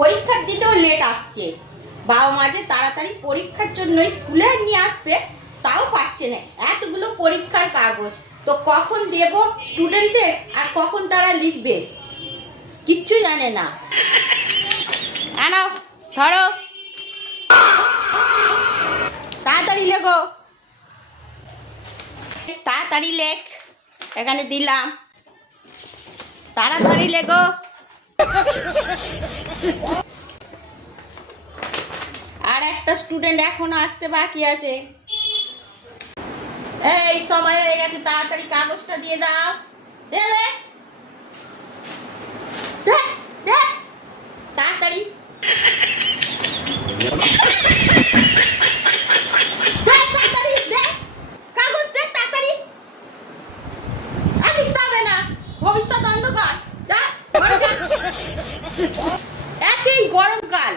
পরীক্ষার দিনেও লেট আসছে। বাবা মা যে তাড়াতাড়ি পরীক্ষার জন্য স্কুলে নিয়ে আসবে তাও পাচ্ছে না। এতগুলো পরীক্ষার কাগজ তো কখন দেব স্টুডেন্টদের আর কখন তারা লিখবে কিচ্ছু জানে না। আনাও, ধরো, তাড়াতাড়ি লেখো, তাড়াতাড়ি লেখ। এখানে দিলাম, তাড়াতাড়ি লেখো। আর একটা স্টুডেন্ট এখনো আসতে বাকি আছে। এই সময় হয়ে গেছে, তাড়াতাড়ি কাগজটা দিয়ে দাও। দে দে দে দে, তাড়াতাড়ি দে, তাড়াতাড়ি দে, কাগজ দে তাড়াতাড়ি। আর লিখতে হবে না, ভবিষ্যৎ অন্ধকার। যা ঘরে যা। একই গরমকাল,